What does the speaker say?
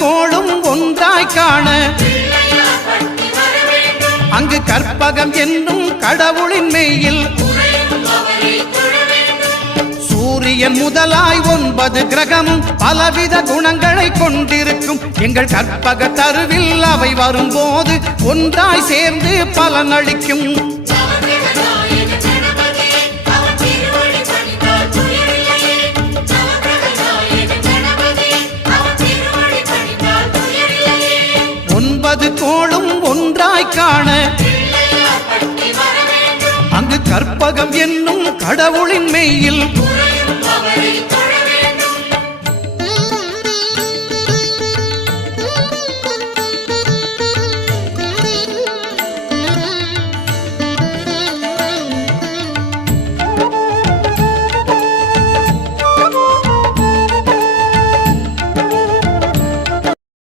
கோளும் ஒன்றாய் காண அங்கு கற்பகம் என்னும் கடவுளின் மெய்யில் சூரியன் முதலாய் 9 கிரகமும் பலவித குணங்களை கொண்டிருக்கும் எங்கள் கற்பக தருவில் அவை வரும்போது ஒன்றாய் சேர்ந்து பலனளிக்கும். கோளும் ஒன்றாய் காண அங்கு கற்பகம் என்னும் கடவுளின் மெய்யில்